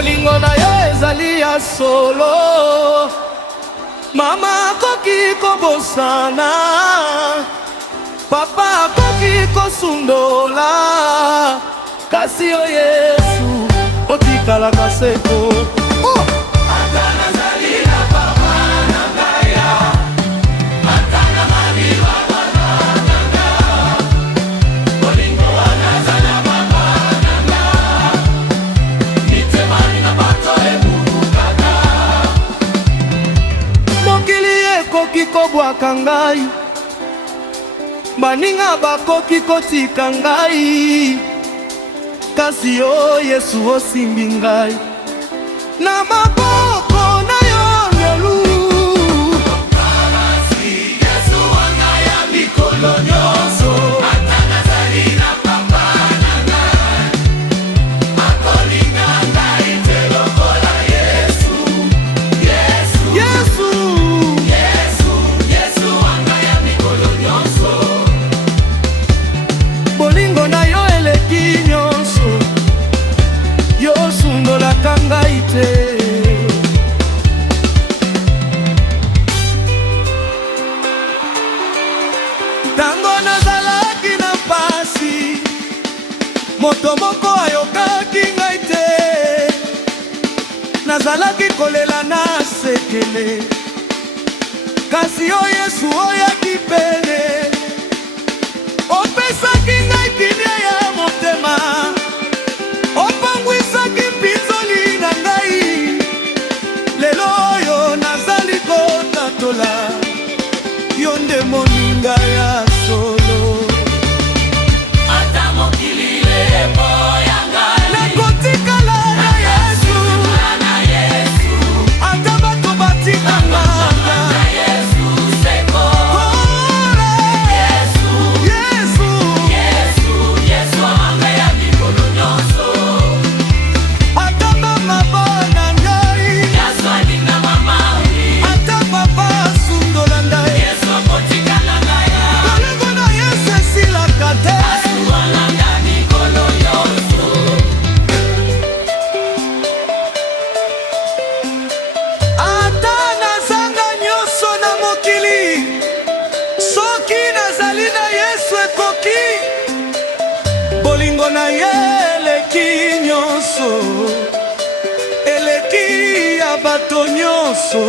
bolingo na yo ezali ya solo. Mama akoki kobosana, papa akoki kosundola, kasi yo Yesu otikalaka seko. Kobwaka ngai, baninga bakoki kotika ngai, kasi yo Yesu osimbi ngai na maboko na yo ngelu. Yesu wanga ya mikolo nyonso, ata nazali na papa na ngai, akolinga ngai te lokola Yesu. Yesu bolingo na yo eleki nyonso, yo osundolaka ngai te. Tango nazalaki na pasi, moto moko ayokaki ngai te, nazalaki kolela na sekele, kasi yo Yesu oyaki pene, opesaki ngai kimia ya motema, opangwisaki mpinzoli na ngai. Lelo oyo nazali kotatola, yo nde moninga ya solo. Ata mokili eboya ngai, nakotikala na Yesu. Ata bato batikanga na ye eleki nyonso, eleki ya bato nyonso.